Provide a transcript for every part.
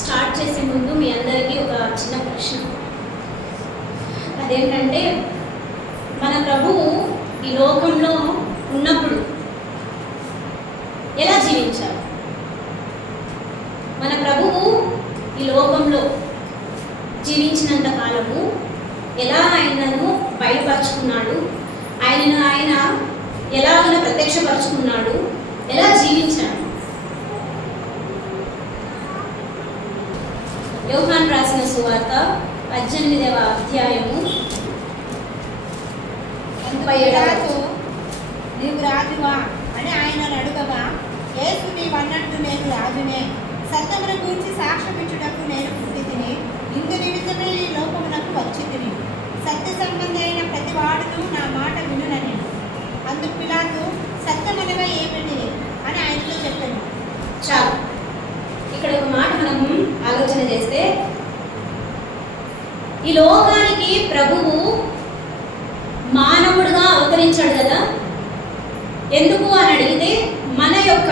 Start చేసే ముందు మీ అందరికీ ఒక చిన్న ప్రశ్న. అదేంటంటే, మన ప్రభువు ఈ లోకంలో ఉన్నప్పుడు ఎలా జీవించారు? మన ప్రభువు ఈ లోకంలో జీవించినంత కాలము ఎలా ఆయనను బయలుపరుచుకున్నాడు, ఆయనను ఆయన ఎలాగైనా ప్రత్యక్షపరుచుకున్నాడు, ఎలా జీవించాడు? యోహాను రాసిన సువార్త 18వ అధ్యాయము 37. నీవు రాజువా అని ఆయనను అడుగగా, యేసు నీవన్నట్టు నేను రాజునే, సత్యమును గూర్చి సాక్ష్యమిచ్చుటకు నేను పుట్టి తిని, ఇందు నిమిత్తమే ఈ లోకమునకు వచ్చి తిని, సత్య సంబంధి అయిన ప్రతి వాడును నా మాట వినునని. అందుకు పిలాతు, సత్యమనగా ఏమిటి అని ఆయనతో చెప్పాను. చాలు, ఇక్కడ ఒక మాట మనం ఆలోచన చేస్తే, ఈ లోకానికి ప్రభువు మానవుడుగా అవతరించాడు కదా. ఎందుకు అని అడిగితే, మన యొక్క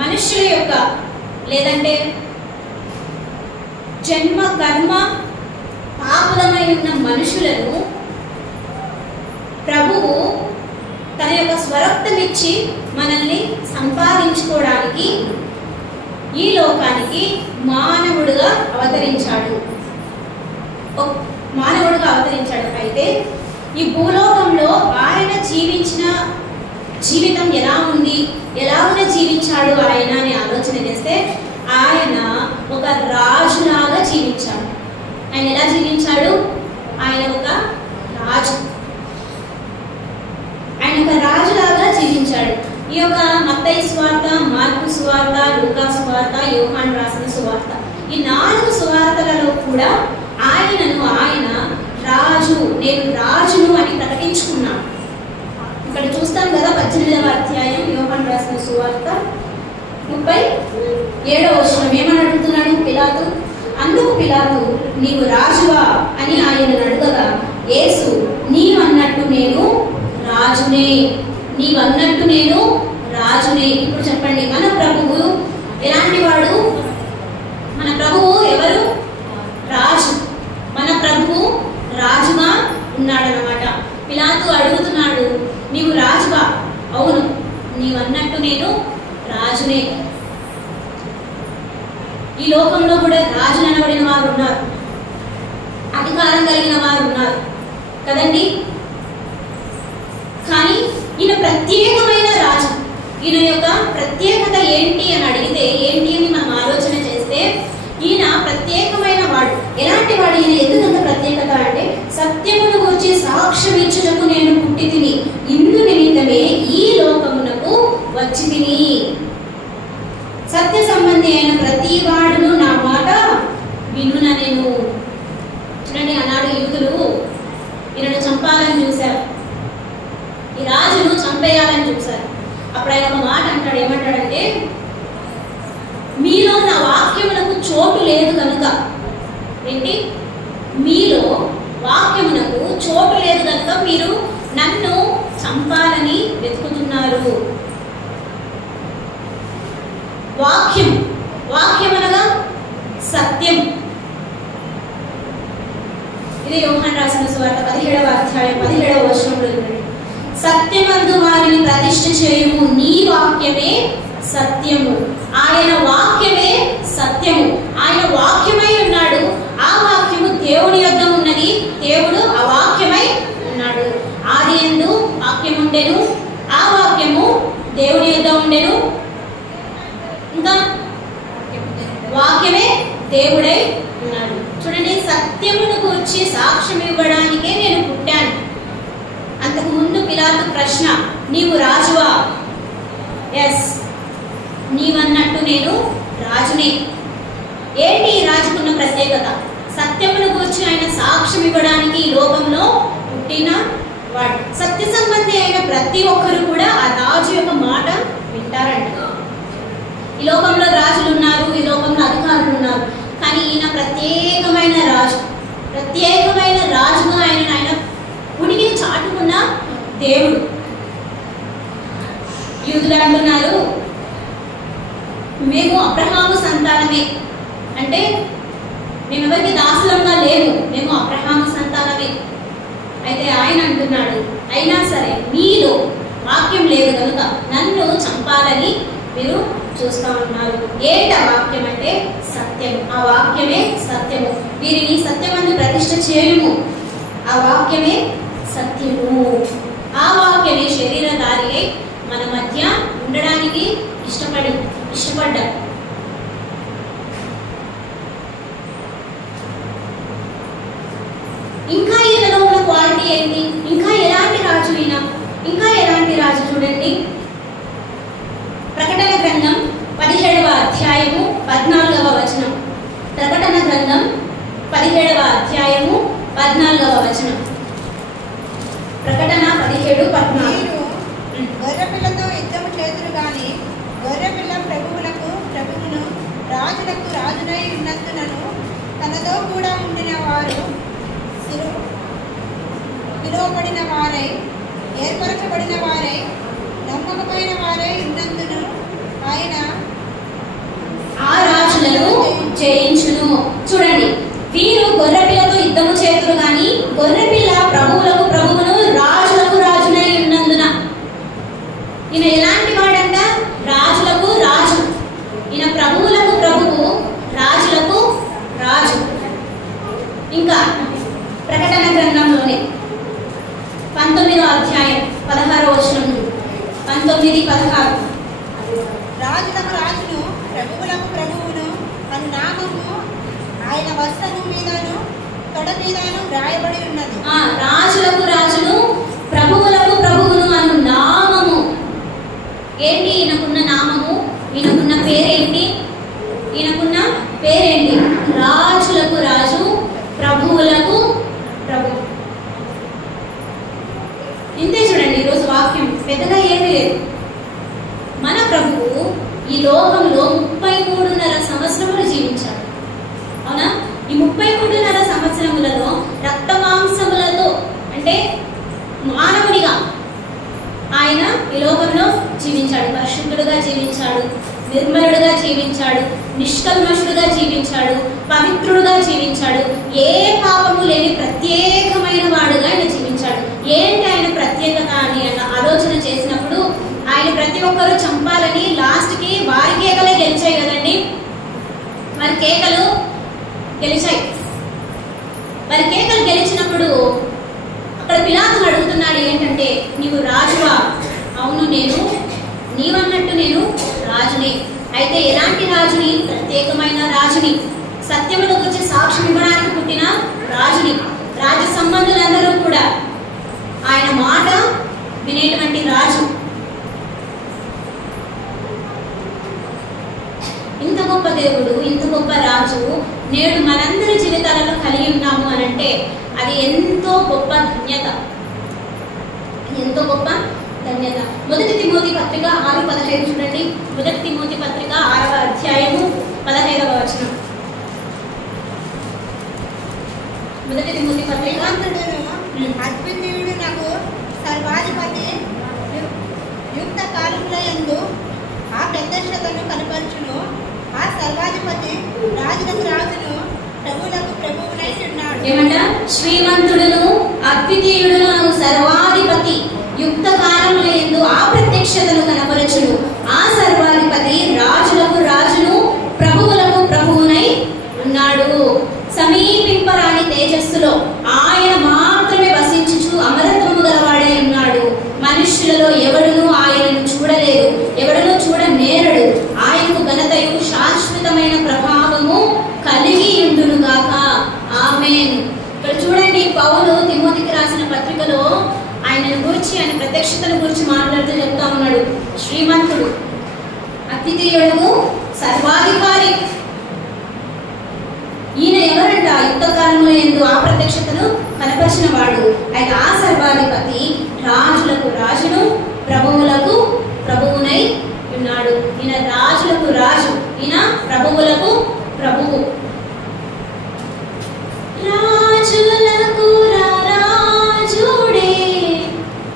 మనుష్యుల యొక్క లేదంటే జన్మ కర్మ పాపులమై ఉన్న మనుషులను ప్రభువు తన యొక్క స్వరక్తమిచ్చి మనల్ని సంపాదించుకోవడానికి ఈ లోకానికి మానవుడుగా అవతరించాడు. అయితే ఈ భూలోకంలో ఆయన జీవించిన జీవితం ఎలా ఉంది, ఎలాగనే జీవించాడు ఆయన అని ఆలోచన చేస్తే, ఆయన ఒక రాజులాగా జీవించాడు. ఆయన ఎలా జీవించాడు? ఆయన ఒక రాజులాగా జీవించాడు. ఈ యొక్క మత్తయి సువార్త, మార్కు సువార్త, లూకా సువార్త, యోహాను రాసిన సువార్త, ఈ 4 సువార్తలలో కూడా ఆయన రాజు, నేను రాజును అని ప్రకటించుకున్నాడు. ఇక్కడ చూస్తాం కదా 18వ అధ్యాయం యోహాను రాసిన సువార్త 37వ వచనం ఏమని అడుగుతున్నాడు పిలాతు? అందుకు పిలాతు, నీవు రాజువా అని ఆయనను అడగగా, యేసు, నీవన్నట్టు నేను రాజునే, నీవన్నట్టు నేను రాజునే. ఇప్పుడు చెప్పండి, మన ప్రభువు ఎలాంటి వాడు? మన ప్రభువు ఎవరు? రాజు. మన ప్రభువు రాజుగా ఉన్నాడనమాట. పిలాతు అడుగుతున్నాడు, నీవు రాజువా? అవును, నీవన్నట్టు నేను రాజునే. ఈ లోకంలో కూడా రాజు అనబడిన వారు ఉన్నారు, అధికారం కలిగిన వారు ఉన్నారు కదండి. కానీ ఈయన ప్రత్యేకమైన రాజు. ఈయన యొక్క ప్రత్యేకత ఏంటి అని అడిగితే, ఏంటి అని మనం ఆలోచన చేస్తే, ఈయన ప్రత్యేకమైన వాడు. ఎలాంటి వాడు ఈయన? ఎందుకంత ప్రత్యేకత అంటే, సత్యమును గురించి సాక్ష్యం ఇచ్చుటకు నేను పుట్టి తిని, ఇందు నిమిత్తమే ఈ లోకమునకు వచ్చి తిని, సత్య సంబంధి అయిన ప్రతి వాడును నా మాట వినున నేను. చూడండి, ఆనాడు యూదులు ఈయనను చంపాలని చూశారు, ఈ రాజును చంపేయాలని చూశారు. అప్పుడు ఆయన ఒక మాట అంటాడు, ఏమంటాడంటే, మీలో నా వాక్యమునకు చోటు లేదు కనుక, ఏంటి? మీలో వాక్యమునకు చోటు లేదు కనుక మీరు నన్ను చంపాలని వెతుకుతున్నారు. వాక్యం అనగా సత్యం. ఇది యోహాను రాసిన సువార్త 17వ అధ్యాయం 17వ వచనంలో ఉంది, సత్యమందు వారిని ప్రతిష్ఠ చేయము, నీ వాక్యమే సత్యము. ఆయన వాక్యమే సత్యము. ఆయన వాక్యమై ఉన్నాడు. ఆ వాక్యము దేవుని యొద్ద ఉన్నది. దేవుడు ఆ వాక్యమై ఉన్నాడు. ఆదియందు వాక్యం ఉండెను, ఆ వాక్యము దేవుని యొద్ద ఉండెను. ఇంకా వాక్యమే దేవుడై ఉన్నాడు. చూడండి, సత్యమును గురించి సాక్ష్యం ఇవ్వడానికే నేను పుట్టాను. అంతకు ముందు పిలాతు ప్రశ్న, నీవు రాజువా? ఎస్, నీవన్నట్టు నేను రాజునే. ఏంటి ఈ రాజుకున్న ప్రత్యేకత? సత్యమును గురించి ఆయన సాక్ష్యం ఇవ్వడానికి ఈ లోకంలో పుట్టిన వాడు. సత్య సంబంధి అయిన ప్రతి ఒక్కరు కూడా ఆ రాజు యొక్క మాట వింటారంట. ఈ లోకంలో రాజులు ఉన్నారు, ఈ లోకంలో అధికారులు ఉన్నారు, కానీ ఈయన ప్రత్యేకమైన రాజు. ప్రత్యేకమైన రాజుగా ఆయన ఉనికిని చాటుకున్న దేవుడు. యూదులు అంటున్నారు, మేము అబ్రహాము సంతానమే అంటే మేమెవరికి దాసులంగా లేము, మేము అబ్రహాము సంతానమే. అయితే ఆయన అంటున్నాడు, అయినా సరే మీలో వాక్యం లేదు కనుక నన్ను చంపాలని మీరు చూస్తూ ఉన్నారు. ఏంటి ఆ వాక్యం అంటే సత్యం. ఆ వాక్యమే సత్యము. వీరిని సత్యమందు ప్రతిష్ఠ చేయుము. ఆ వాక్యమే సత్యము. ఆ వాక్యమే శరీరధారి అయి మన మధ్య ఉండడానికి ఇష్టపడ్డా. ఇంకా ఈయనలో ఉన్న క్వాలిటీ ఏంటి? ఇంకా ఎలాంటి రాజు ఈయన? ఇంకా ఎలాంటి రాజు చూడండి. ప్రకటన గ్రంథం 17వ అధ్యాయము 14వ వచనం. ప్రకటన గ్రంథం 17వ అధ్యాయము 14వ వచనం. ప్రకటన 17:14. గొర్రెపిల్లతో యుద్ధము చేతురు గాని గొర్రెపిల్ల ప్రభువును రాజులకు రాజునై ఉన్నందునను తనతో కూడా ఉండిన వారు పిలువబడిన వారై ఏర్పరచబడిన వారై నమ్మకమైన వారై ఉన్నందును ఆయన ఆ రాజులను జయించును. చూడండి, వీరు గొర్రెపిల్లతో యుద్ధము చేతురు గాని గొర్రెపిల్ల ప్రభువులకు ప్రభువును రాజులకు రాజునై ఉన్నందున. ఈయన ఎలాంటి వాడంట? రాజులకు రాజు. ఈయన ప్రభువులకు ప్రభువు, రాజులకు రాజు. ఇంకా ప్రకటన గ్రంథంలోనే 19వ అధ్యాయం 16వ వచనం. 19:16. రాజులకు రాజును ప్రభువులకు ప్రభువును అను నామము ఆయన వస్త్రము మీదను తొడ మీదను రాయబడి ఉన్నది. రాజులకు రాజును ప్రభువులకు ప్రభువును అను నామము. ఏంటి ఈయనకున్న నామము? ఈయనకున్న పేరేంటి? ఈయనకున్న పేరేంటి? రాజులకు రాజు, ప్రభువులకు ప్రభు. ఇంతే. చూడండి, ఈరోజు వాక్యం పెద్దగా ఏమీ లేదు. మన ప్రభువు ఈ లోకంలో 33.5 సంవత్సరములు జీవించాడు. అవునా? ఈ 33.5 సంవత్సరములలో రక్తమాంసములతో అంటే మానవునిగా ఆయన ఈ లోకంలో జీవించాడు. పరిశుద్ధుడుగా జీవించాడు, నిర్మలుడుగా జీవించాడు, నిష్కల్మషుడుగా జీవించాడు, పవిత్రుడుగా జీవించాడు. ఏ పాపము లేని ప్రత్యేకమైన వాడుగా ఆయన జీవించాడు. ఏంటి ఆయన ప్రత్యేకత అని ఆలోచన చేసినప్పుడు ఆయన ప్రతి ఒక్కరూ చంపాలని లాస్ట్కి వారి కేకలే గెలిచాయి కదండి. వారి కేకలు గెలిచాయి. వారి కేకలు గెలిచినప్పుడు అక్కడ పిలాతును అడుగుతున్నాడు, ఏంటంటే నీవు రాజువా? అవును, నీవన్నట్టు నేను రాజుని. అయితే ఎలాంటి రాజుని? ప్రత్యేకమైన రాజుని. సత్యమును గురించి సాక్ష్యం ఇవ్వడానికి పుట్టిన రాజుని. రాజ సంబంధులందరూ కూడా ఆయన మాట వినేటువంటి రాజు. ఇంత గొప్ప దేవుడు, ఇంత గొప్ప రాజు నేడు మనందరి జీవితాలలో కలిగి ఉన్నాము అనంటే అది ఎంతో గొప్ప ధన్యత. ఎంతో గొప్ప ధన్యత. 1 తిమోతి పత్రిక 6:15 చూడండి. 1 తిమోతి పత్రిక 6వ అధ్యాయము 15వ వచనం. 1 తిమోతి పత్రిక. అద్వితీయుడు నాకు సర్వాధిపతి యుక్త కాలములయందు ఆ ప్రత్యక్షతను కనపరచును. ఆ సర్వాధిపతి రాజులకు రాజును ప్రభువులకు ప్రభువునై ఉన్నాడు. ఏమంట? శ్రీమంతుడును అద్వితీయుడును సర్వాధిపతి యుక్త కాలములయందు ఆ ప్రత్యక్షతను కనపరచును. ఆ సర్వాధిపతి రాజులకు రాజును ప్రభువులకు ప్రభువునై ఉన్నాడు. సమీపింపరాని తేజస్సులో ఆయన మాత్రమే వసించుచు అమరత్వము గలవాడై ఉన్నాడు. మనుష్యులలో ఎవడునూ ఆయనను చూడలేదు, ఎవడునూ చూడనేరడు. ఆయనకు ఘనతయు శాశ్వతమైన ప్రభావము కలిగి ఉండునుగాక. ఆమేన్. ఇక్కడ చూడండి, పౌలు తిమోతికి రాసిన పత్రికలో ఆయనను గురించి, ఆయన ప్రత్యక్షతను గురించి మాట్లాడుతూ చెప్తా ఉన్నాడు. శ్రీమంతుడు, అద్వితీయుడు, సర్వాధికారి. ఈయన ఎవరంట? యుక్త కాలంలో ఎందు ఆ ప్రత్యక్షతను కనపరిచిన వాడు. అయితే ఆ సర్వాధిపతి రాజులకు రాజును ప్రభువులకు ప్రభువునై ఉన్నాడు. ఈయన రాజులకు రాజు, ఈయన ప్రభువులకు ప్రభువు. రాజులకు రాజుడే,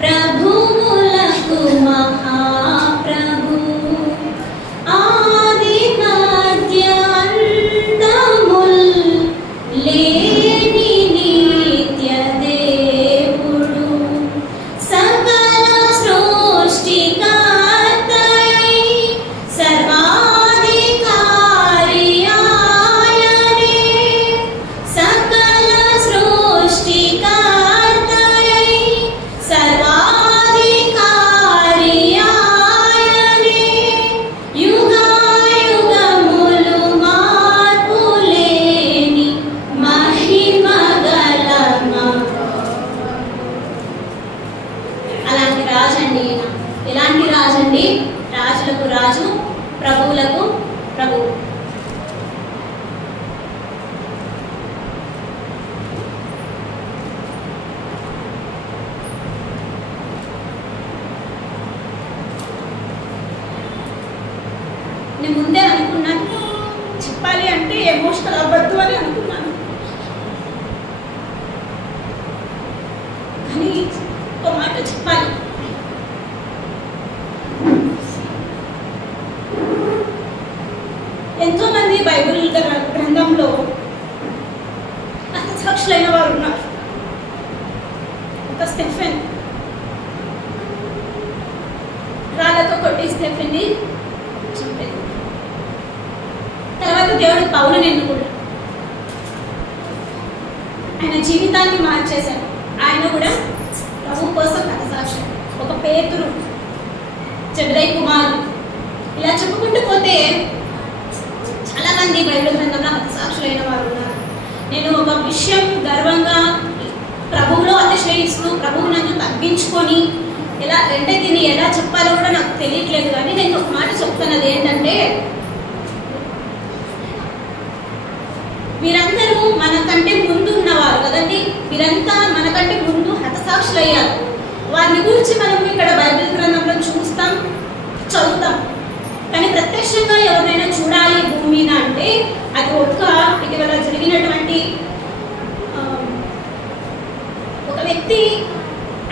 ప్రభువులకు మహాప్రభు. ఆది మధ్య అంతము ఎమోషనల్ అవ్వద్దు అని అనుకున్నాను. కానీ ఒక మాట చెప్పాలి, ఎంతో మంది బైబిల్ గ్రంథంలో హతసాక్షులైన వారు ఉన్నారు. ఒక స్టెఫెన్, రాళ్ళతో కొట్టి స్టెఫెన్ని చంపేది. తర్వాత దేవుడు పౌలుని ఎన్నుకున్నాడు, ఆయన జీవితాన్ని మార్చేశాడు. ఆయన కూడా ప్రభు కోసం హతసాక్షి. ఒక పేతురు, జబదయి కుమారుడు, ఇలా చెప్పుకుంటూ పోతే చాలా మంది బైబిల్ గ్రంథంలో హతసాక్షులైన వారు ఉన్నారు. నేను ఒక విషయం గర్వంగా ప్రభువులో అతిశయిస్తూ ప్రభువు నన్ను తగ్గించుకొని ఎలా అంటే దీన్ని ఎలా చెప్పాలో కూడా నాకు తెలియట్లేదు. కానీ నేను ఒక మాట చెప్తున్నది ఏంటంటే, వీరందరూ మనకంటే ముందు ఉన్నవారు కదండి. వీరంతా మనకంటే ముందు హతసాక్షులు అయ్యారు. వారిని గురించి మనం ఇక్కడ బైబిల్ గ్రంథంలో చూస్తాం, చదువుతాం. కానీ ప్రత్యక్షంగా ఎవరైనా చూడాలి భూమి మీద అంటే అది ఒక్క ఇటీవల జరిగినటువంటి ఒక వ్యక్తి.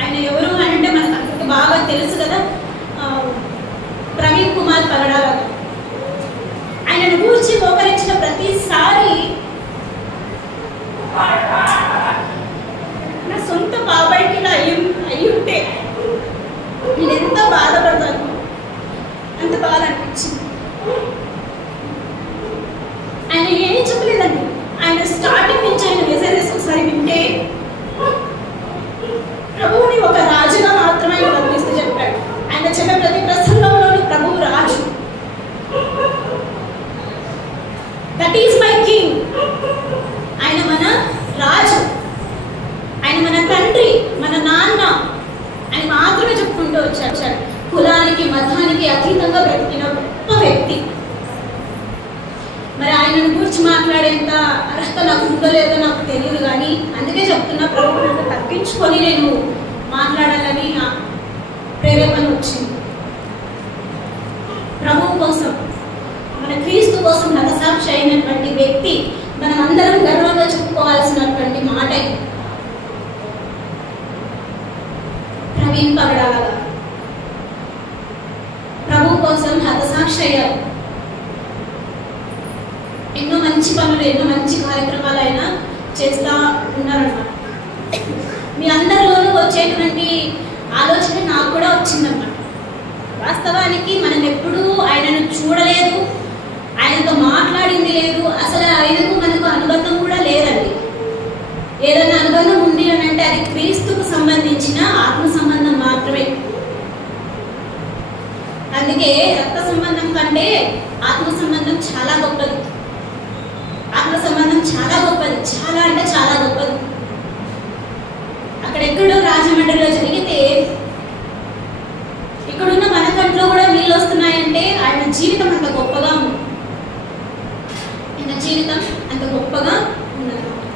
ఆయన ఎవరు అంటే మనకు అందరికి బాగా తెలుసు కదా, ప్రవీణ్ కుమార్ పగడాల. ఆయనను గురించి మోకరించిన ప్రతిసారి నా సొంత బాబాయికి ఇలా అయ్యి ఉంటే నేను ఎంత బాధపడతాను, అంత బాధ అనిపించింది. ఆయన ఏం చెప్పలేదండి. ఆయన స్టార్టింగ్ నుంచి ఆయన మెసేజెస్ ఒకసారి వింటే ప్రభువుని ఒక రాజుగా మాత్రమే ఆయన వర్ణిస్తూ చెప్పాడు. ఆయన చెప్పే ప్రతి ప్రసంగంలోనూ ప్రభువు రాజు, దట్ ఈస్ మై కింగ్. ఆయన మన రాజు, ఆయన మన తండ్రి, మన నాన్న అని మాత్రమే చెప్పుకుంటూ వచ్చాడు. కులానికి మతానికి అతీతంగా బ్రతికిన గొప్ప వ్యక్తి. మరి ఆయనను గురించి మాట్లాడేంత అర్హత నాకు ఉందో లేదో నాకు తెలియదు. కానీ అందుకే చెప్తున్నా, ప్రభువును తగ్గించుకొని నేను మాట్లాడాలని నా ప్రేరేపణ వచ్చింది. ప్రభువు కోసం, మన క్రీస్తు కోసం హతసాక్షి అయినటువంటి వ్యక్తి మనం అందరం గర్వంగా చెప్పుకోవాల్సినటువంటి మాట ప్రవీణ్ పగడాల గారు. ప్రభు కోసం హతసాక్షి అయ్యారు. ఎన్నో మంచి పనులు, ఎన్నో మంచి కార్యక్రమాలు ఆయన చేస్తూ ఉన్నారన్నమాట. మీ అందరిలోనూ వచ్చేటువంటి ఆలోచన నాకు కూడా వచ్చిందన్నమాట. వాస్తవానికి మనం ఎప్పుడూ ఆయనను చూడలేదు, ఆయనతో మాట్లాడింది లేదు, అసలు ఆయనకు మనకు అనుబంధం కూడా లేదండి. ఏదైనా అనుబంధం ఉంది అని అంటే అది క్రీస్తుకు సంబంధించిన ఆత్మ సంబంధం మాత్రమే. అందుకే రక్త సంబంధం కంటే ఆత్మ సంబంధం చాలా గొప్పది. ఆత్మ సంబంధం చాలా గొప్పది, చాలా అంటే చాలా గొప్పది. అక్కడెక్కడో రాజమండ్రిలో జరిగితే ఇక్కడున్న మన కంట్లో కూడా నీళ్ళు వస్తున్నాయంటే ఆయన జీవితం అంత గొప్పగా ఉంది. ఆయన జీవితం అంత గొప్పగా ఉన్నదన్నమాట.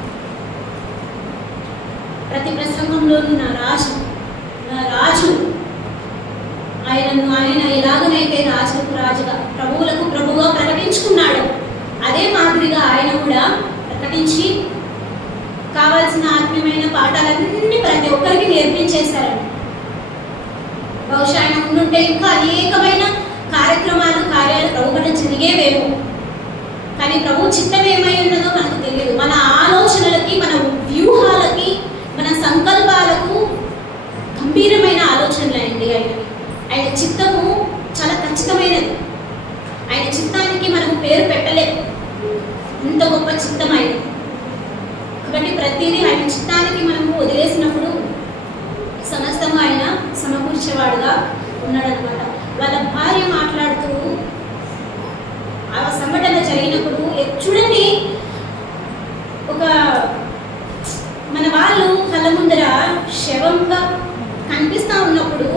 ప్రతి ప్రసంగంలోనూ నా రాజు ఆయన ఎలాగనైతే రాజులకు రాజుగా, ప్రభువులకు ప్రభువుగా ప్రకటించుకున్నాడు, అదే మాదిరిగా ఆయన కూడా ప్రకటించి కావాల్సిన ఆత్మీయమైన పాఠాలన్నీ ప్రతి ఒక్కరికి నేర్పించేశారండి. బహుశా ఆయన ఉండుంటే ఇంకా అనేకమైన కార్యాలు ప్రభు పట్ల జరిగేవేమో. కానీ ప్రభు చిత్తం ఏమై ఉన్నదో మనకు తెలియదు. మన ఆలోచనలకి, మన వ్యూహాలకి, మన సంకల్పాలకు గంభీరమైన ఆలోచనలు అండి ఆయన చిత్తము చాలా ఖచ్చితమైనది. ఆయన చిత్తానికి మనం పేరు పెట్టలేము, ఇంత గొప్ప చిత్తం ఆయన. కాబట్టి ప్రతిదీ ఆయన చిత్తానికి మనము వదిలేసినప్పుడు సమస్తము ఆయన సమకూర్చేవాడుగా ఉన్నాడనమాట. వాళ్ళ భార్య మాట్లాడుతూ ఆ సంఘటన జరిగినప్పుడు చూడండి, ఒక మన వాళ్ళు కళ్ళ ముందర శవంగా కనిపిస్తూ ఉన్నప్పుడు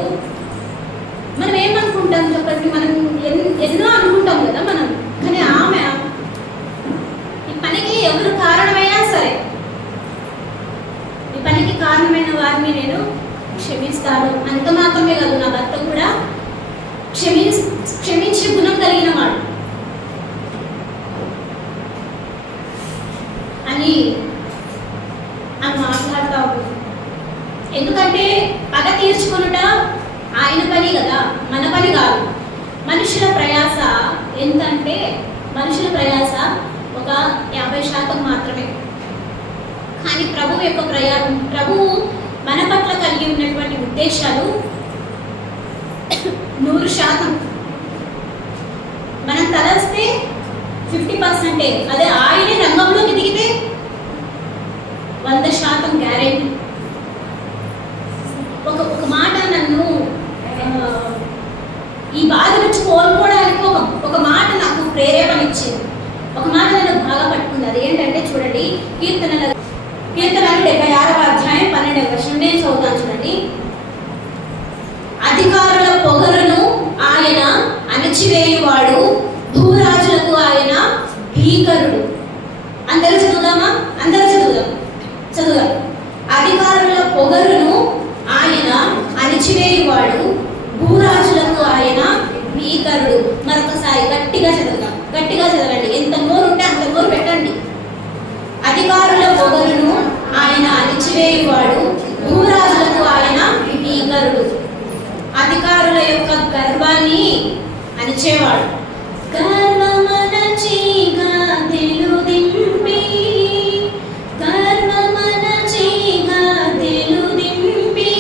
మనం ఏమనుకుంటాం చెప్పండి? మనం ఎన్నో అనుకుంటాం కదా మనం. కానీ ఆమె అని మాట్లాడుతూ ఉంది. ఎందుకంటే పగ తీర్చుకొనుట ఆయన పని కదా, మన పని కాదు. మనుషుల ప్రయాస ఎంతంటే మనుషుల ప్రయాస ఒక 50% మాత్రమే. కానీ ప్రభువు యొక్క ప్రభువు మన పట్ల కలిగి ఉన్నటువంటి ఉద్దేశాలు 100%. మనం తలస్తే 50%. అదే ఆయనే రంగంలోకి దిగితే 100% గ్యారెంటీ. ఒక మాట నన్ను ఈ బాధ నుంచి కోల్పోవడానికి ఒక మాట నాకు ప్రేరేపణ ఇచ్చింది. ఒక మాట నన్ను బాగా పట్టుకుంది. అది ఏంటంటే చూడండి, కీర్తనలు 76వ అధ్యాయం 12వ వచనం నేను చదువుతాను చూడండి. అధికారుల పొగరును ఆయన అణచివేయువాడు, భూరాజులకు ఆయన భీకరుడు. అందరూ చదువుదామా? అందరూ చదువుదాం. అధికారుల పొగరును ఆయన అణచివేయువాడు, భూరాజులకు ఆయన భీకరుడు. మరొకసారి గట్టిగా చదవండి. ఎంత నోరు ఉంటే అంత నోరు పెట్టండి. అధికారుల పొగరును ఆయన అణచివేయువాడు, భూరాజులకు ఆయన భీకరుడు. అధికారుల యొక్క గర్వాన్ని అణిచేవాడు. గర్వమనచి గాదెలు దింపి, గర్వమనచి గాదెలు దింపి,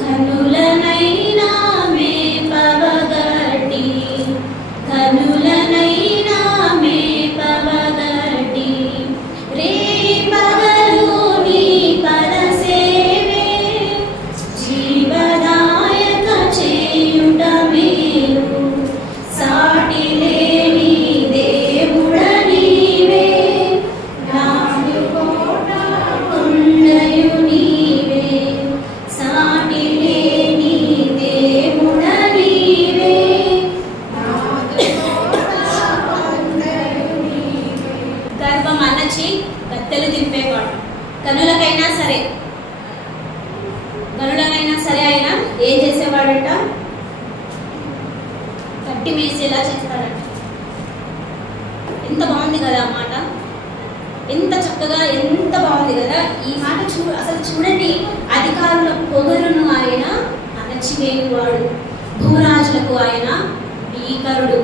కనులనైనా మేపవగట్టి, కనులనైనా మేపవగట్టి, రే పగలు నీ పరసేవే, జీవదాయక చేయుట మేలు, సాటి లేని దేవుడ నీవే, నాడు కోట కొండయు నీవే, సాటి లేని దేవుడ నీవే, నాడు కోట కొండయు నీవే. గర్వం అన్నచి గత్తెలు దింపేవాడు. కనులకైనా సరే ఆయన ఏం చేసేవాడంట? కట్టి మేసేలా చేస్తాడంట. ఎంత బాగుంది కదా ఆ మాట, ఎంత చక్కగా, ఎంత బాగుంది కదా ఈ మాట. అసలు చూడండి, అధికారుల పొగరును ఆయన అణచివేయువాడు, భూరాజులకు ఆయన భీకరుడు.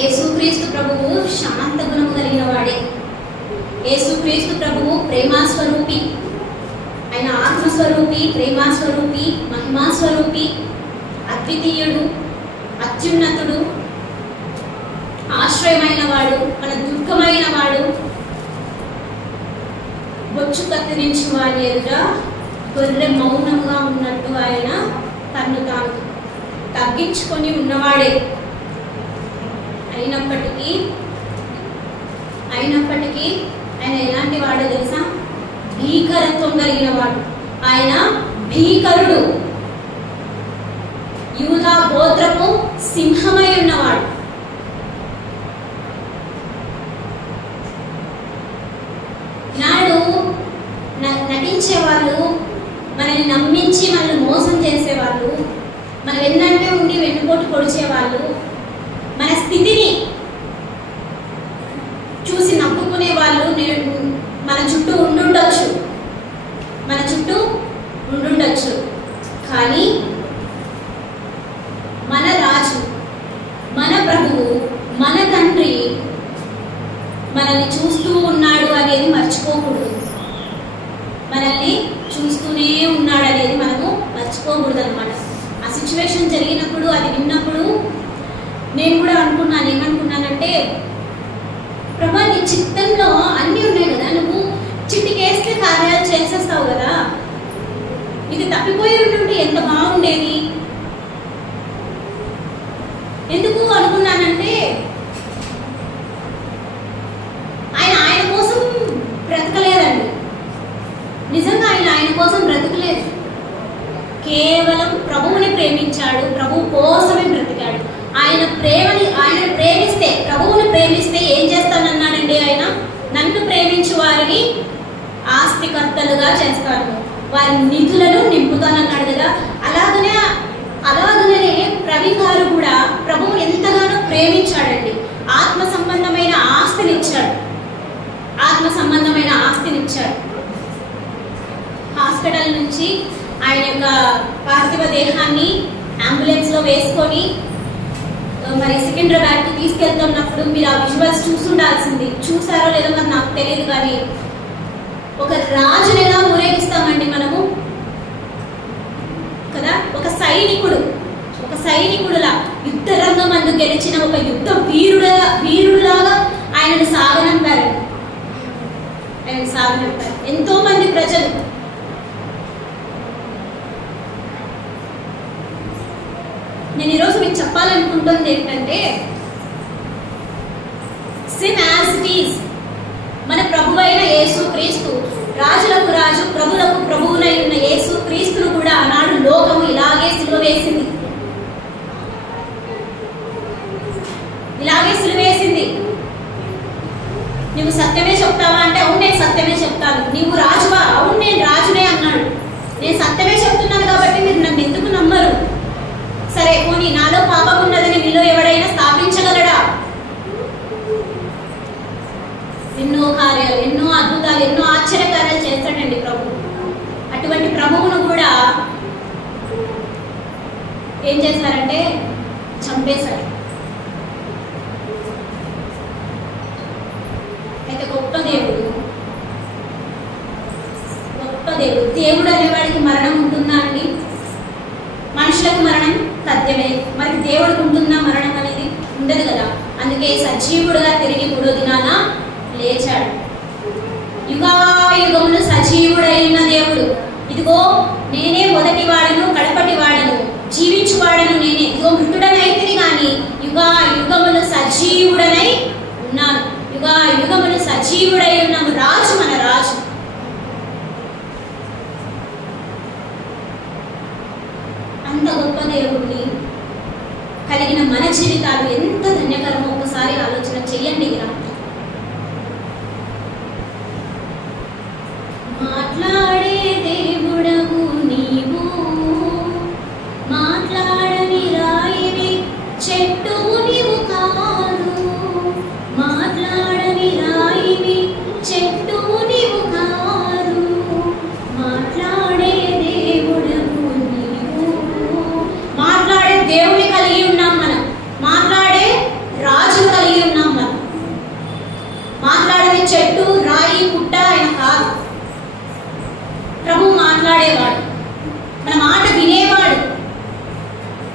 యేసుక్రీస్తు ప్రభువు శాంత గుణము కలిగిన వాడే. యేసుక్రీస్తు ప్రభువు ప్రేమాస్వరూపి. ఆయన ఆత్మస్వరూపి, ప్రేమాస్వరూపి, మహిమాస్వరూపి, అద్వితీయుడు, అత్యున్నతుడు, ఆశ్రయమైన వాడు, మన దుఃఖమైన వాడు. బొచ్చు కత్తిరించి వారి ఎదుట గొర్రె మౌనంగా ఉన్నట్టు ఆయన తన్ను తాను తగ్గించుకొని ఉన్నవాడే. అయినప్పటికీ ఆయన ఎలాంటి వాడో తెలుసా? భీకరత్వం కలిగిన వాడు. ఆయన భీకరుడు, యూదా గోత్రపు సింహమై ఉన్నవాడు. నాడు నటించేవాళ్ళు, మనల్ని నమ్మించి మనల్ని మోసం చేసేవాళ్ళు, మనం ఎన్నంటే ఉండి వెన్నుపోటు పొడిచేవాళ్ళు, మన స్థితిని చూసి నవ్వుకునే వాళ్ళు మన చుట్టూ ఉండుండొచ్చు. కానీ మన రాజు, మన ప్రభువు, మన తండ్రి మనల్ని చూస్తూ ఉన్నాడు అనేది మర్చిపోకూడదు. మనల్ని చూస్తూనే ఉన్నాడు అనేది మనము మర్చిపోకూడదు అనమాట. ఆ సిచ్యువేషన్ జరిగినప్పుడు, అది విన్నప్పుడు నేను కూడా ఏమనుకున్నానంటే, ప్రభా నీ చిత్తంలో అన్నీ ఉన్నాయి కదా, నువ్వు చిటికేస్తే కార్యాలు చేసేస్తావు కదా, ఇది తప్పిపోయి ఉంటుంటే ఎంత బాగుండేది. ఎందుకు అనుకున్నానంటే, ఆయన కోసం బ్రతకలేదండి. నిజంగా ఆయన కోసం బ్రతకలేదు. కేవలం ప్రభువుని ప్రేమించాడు, ప్రభువు కోసమే బ్రతికాడు. ఆయన ప్రేమిస్తే, ప్రభువుని ప్రేమిస్తే ఏం చేస్తానన్నాడండి ఆయన? నన్ను ప్రేమించు వారిని ఆస్తికర్తలుగా చేస్తాను, వారి నిధులను నింపుతానన్నాడు కదా. అలాగనే ప్రవీణ్ గారు కూడా ప్రభువుని ఎంతగానో ప్రేమించాడండి. ఆత్మ సంబంధమైన ఆస్తిని ఇచ్చాడు. నుంచి ఆయన యొక్క పార్థివ దేహాన్ని అంబులెన్స్ లో వేసుకొని మరి సికింద్రాబాద్ కి తీసుకెళ్తున్నప్పుడు మీరు ఆ విజువల్స్ చూసుండాల్సింది. చూసారో లేదో మరి నాకు తెలియదు, కానీ ఒక రాజుని ఎలా ఊరేగిస్తామండి మనము కదా. ఒక సైనికుడులా యుద్ధ రంగం అందు గెలిచిన ఒక యుద్ధ వీరుడులాగా ఆయనను సాగనంపారు. ఎంతో మంది ప్రజలు నేను ఈరోజు మీకు చెప్పాలనుకుంటుంది ఏంటంటే, సిన్ యాజ్ ఇట్ ఈజ్ మన ప్రభువైన యేసు క్రీస్తు, రాజులకు రాజు ప్రభువులకు ప్రభువునై ఉన్న యేసు క్రీస్తును కూడా ఆనాడు లోకము ఇలాగే సిలువ వేసింది. నువ్వు సత్యమే చెప్తావా అంటే అవును నేను సత్యమే చెప్తాను. నీవు రాజువా? అవును నేను రాజునే అన్నాడు. నేను సత్యమే చెప్తున్నాను కాబట్టి మీరు నన్ను ఎందుకు నమ్మరు? సరే పోనీ నాలో పాపం ఉన్నదని మీలో ఎవడైనా స్థాపించగలడా? ఎన్నో కార్యాలు, ఎన్నో అద్భుతాలు, ఎన్నో ఆశ్చర్యకార్యాలు చేస్తాడండి ప్రభు. అటువంటి ప్రభువును కూడా ఏం చేశారంటే చంపేశారు. అయితే గొప్ప దేవుడు, దేవుడు అనేవాడికి మరణం ఉంటుందా అండి? మనుషులకు మరణం సత్యమే, మరి దేవుడికి ఉంటుందా మరణం అనేది? ఉండదు కదా. అందుకే సజీవుడుగా తిరిగి మూడో దినాన లేచాడు. యుగాయుగములు సజీవుడైన దేవుడు, ఇదిగో నేనే మొదటి వాడను కడపటి వాడను జీవించువాడను నేనే, ఇదిగో మృతుడనైతిని గాని యుగాయుగములు సజీవుడనై ఉన్నాను. యుగాయుగములు సజీవుడై ఉన్నాము. రాజు, మన రాజు. అంత గొప్ప దేవుడిని కలిగిన మన జీవితాలు ఎంత ధన్యకరమో ఒకసారి ఆలోచన చెయ్యండి. మాట్లాడే దేవుడవు నీవు, మాట్లాడని రాయివి చెట్టువు నీవు కాదు, మాట్లాడని రాయివి చెట్టువు నీవు కాదు, మాట్లాడే దేవుడవు నీవు. మాట్లాడే దేవుని కలిగి ఉన్నాం మనం, మాట్లాడే రాజు కలిగి ఉన్నాం మనం. మాట్లాడని చెట్టు రాయి పుట్ట ఆయన కాదు. ప్రభు మాట్లాడేవాడు, మన మాట వినేవాడు.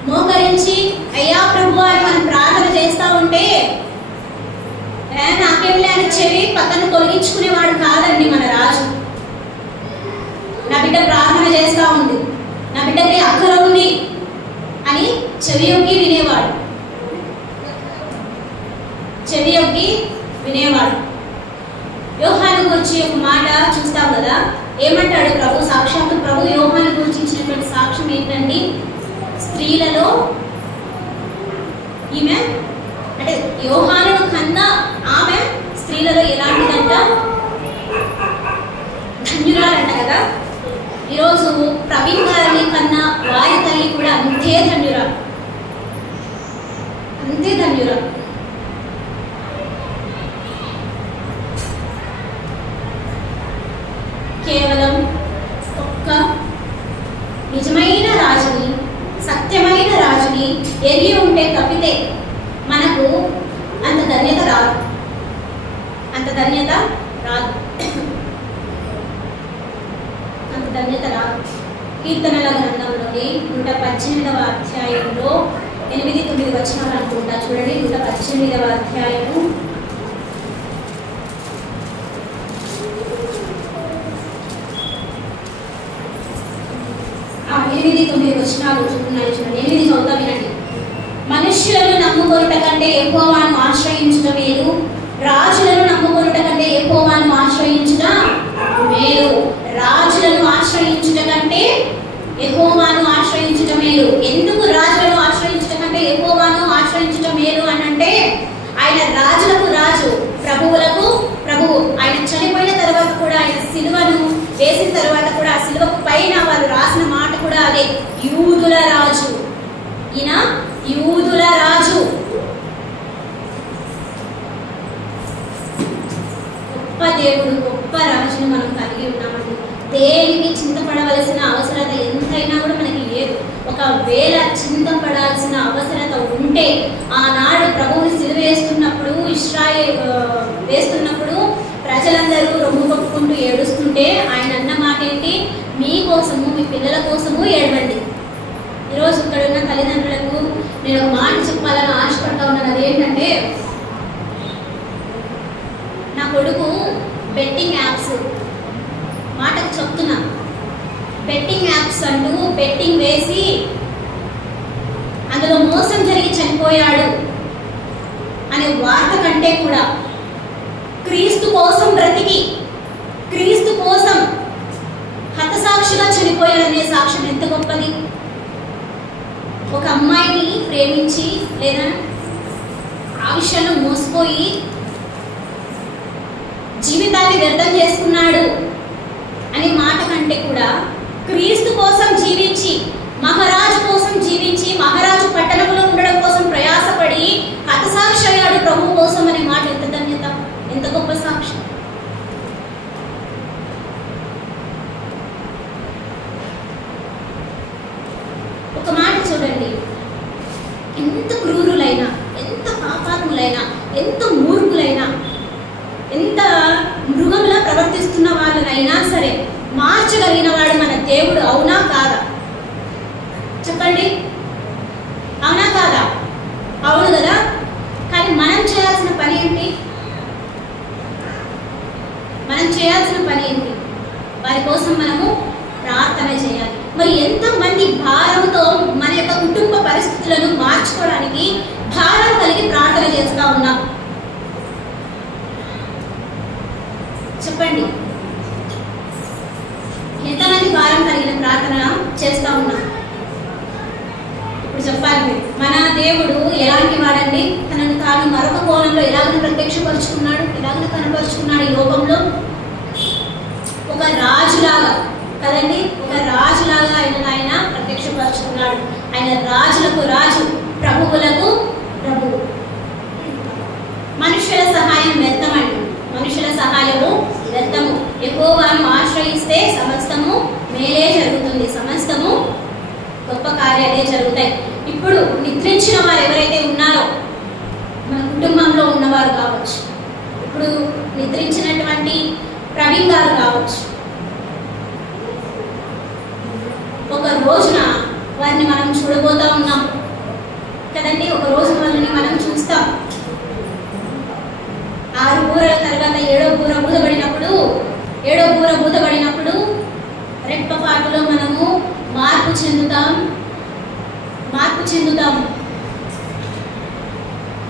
మోకరించి అయ్యా ప్రభు అని మనం ప్రార్థన చేస్తా ఉంటే నాకేం లేని చెవి పక్కన తొలగించుకునేవాడు కాదండి మన రాజు. నా బిడ్డ ప్రార్థన చేస్తా ఉంది, నా బిడ్డకి అక్కర ఉంది అని చెవి యొక్కి వినేవాడు, చెవి యొక్కి వినేవాడు. యోహాను గురించి ఒక మాట చూస్తాం కదా, ఏమంటాడు ప్రభు? సాక్షాత్తు ప్రభు యోహాను గురించి ఇచ్చినటువంటి సాక్ష్యం ఏంటండి? స్త్రీలలో ఈమె అంటే యోహాను కన్నా ఆమె స్త్రీలలో ఎలాంటిదంట? ధన్యురాలంట కదా. ఈరోజు ప్రవీణ్ గారిని కన్నా వారి తల్లి కూడా అంతే ధన్యురాలు, అంతే ధన్యురాలు. కేవలం ఒక్క నిజమైన రాజుని, సత్యమైన రాజుని ఎరిగి ఉంటే తప్పితే మనకు అంత ధన్యత రాదు, అంత ధన్యత రాదు, అంత ధన్యత రాదు. కీర్తనల గ్రంథంలోని 118వ అధ్యాయంలో 8-9 వచనాలు అనుకుంటా చూడండి. 118వ అధ్యాయము 8-9 వచనాలు ఉన్నాయి చూడండి. 8 చదువుతా వినండి. మనుష్యులను నమ్ముకొనుట కంటే యెహోవాను ఆశ్రయించుట మేలు, రాజులను నమ్ముకొనుట కంటే యెహోవాను ఆశ్రయించుట మేలు. రాజులను ఆశ్రయించుట కంటే యెహోవాను ఆశ్రయించుట మేలు. ఎందుకు రాజులను ఆశ్రయించుట కంటే యెహోవాను ఆశ్రయించుట మేలు అని అంటే, ఆయన రాజులకు రాజు, ప్రభువులకు ప్రభువు. ఆయన చనిపోయిన తర్వాత కూడా, ఆయన సిలువను వేసిన తర్వాత కూడా, ఆ సిలువకు పైన వాళ్ళు రాసిన మాట కూడా అదే, యూదుల రాజు. ఈయన యూదుల రాజు. గొప్ప దేవుడు, గొప్ప రాజును మనం కలిగి ఉన్నామండి. దేనికి చింతపడవలసిన అవసరత ఎంతైనా కూడా మనకి లేదు. ఒకవేళ చింతపడాల్సిన అవసరత ఉంటే ఆనాడు ప్రభువుని సిలువ వేస్తున్నప్పుడు వేస్తున్నప్పుడు ప్రజలందరూ రొమ్ము కొట్టుకుంటూ ఏడుస్తుంటే ఆయన అన్న మాట ఏంటి? మీ కోసము, మీ పిల్లల కోసము ఏడవండి. ఈరోజు ఇక్కడ ఉన్న తల్లిదండ్రులకు నేను ఒక మాట చెప్పాలని ఆశపడతా ఉన్నాను. అదేంటంటే, నా కొడుకు బెట్టింగ్ యాప్స్, మాటకు చెప్తున్నా, బెట్టింగ్ యాప్స్ అంటూ బెట్టింగ్ వేసి అందులో మోసం జరిగి చనిపోయాడు అనే వార్త కంటే కూడా క్రీస్తు కోసం బ్రతికి క్రీస్తు కోసం హతసాక్షిగా చనిపోయాడనే సాక్ష్యం ఎంత గొప్పది. ఒక అమ్మాయిని ప్రేమించి లేదా ఆ విషయంలో మోసపోయి జీవితాన్ని వ్యర్థం చేసుకున్నాడు అనే మాట కంటే కూడా క్రీస్తు కోసం జీవించి, మహారాజు కోసం జీవించి, మహారాజు పట్టణంలో ఉండడం కోసం ప్రయాసపడి హతసాక్షి అయ్యాడు ప్రభు కోసం అనే మాట ఎంత ధన్యత, ఎంత గొప్ప సాక్ష్యం. ఒక మాట చూడండి, ఎంత క్రూరులైనా, ఎంత పాపాత్ములైనా, ఎంత మూర్ఖులైనా, ఎంత మృగంలా ప్రవర్తిస్తున్న వాళ్ళనైనా సరే మార్చగలిగిన వాడు మన దేవుడు. అవునా కాదా? చెప్పండి, అవునా కాదా? అవును కదా. కానీ మనం చేయాల్సిన పని ఏంటి? మనం చేయాల్సిన పని ఏంటి? వారి కోసం మనము ప్రార్థన చేయాలి. మరి ఎంతమంది భారంతో మన యొక్క కుటుంబ పరిస్థితులను మార్చుకోవడానికి భారం కలిగి ప్రార్థన చేస్తూ ఉన్నాం? చెప్పండి, ఎంతమంది భారం కలిగిన ప్రార్థన చేస్తూ ఉన్నాం? ఇప్పుడు చెప్పాలి మీరు. మన దేవుడు ఎలాంటి వాడండి? తనను తాను మరొక కోణంలో ఎలాగ ప్రత్యక్షపరుచుకున్నాడు, ఎలాగ కనపరుచుకున్నాడు ఈ లోకంలో? ఒక రాజులాగా కదండి, ఒక రాజులాగా ఆయన ప్రత్యక్షపరుచుకున్నాడు. ఆయన రాజులకు రాజు, ప్రభువులకు ప్రభువు. మనుషుల సహాయం వ్యర్థమండి, మనుషుల సహాయము వ్యర్థము. యెహోవాను ఆశ్రయిస్తే సమస్తము మేలే జరుగుతుంది, సమస్తము గొప్ప కార్యాలే జరుగుతాయి. ఇప్పుడు నిద్రించిన వారు ఎవరైతే ఉన్నారో, మన కుటుంబంలో ఉన్నవారు కావచ్చు, ఇప్పుడు నిద్రించినటువంటి ప్రవీణ్ గారు కావచ్చు, ఒక రోజున వారిని మనం చూడబోతా ఉన్నాం కదండి. ఒక రోజు వాళ్ళని మనం చూస్తాం. 6 బూరల తర్వాత 7వ బూర ఊదబడినప్పుడు రెప్పపాటులో మనము మార్పు చెందుతాం.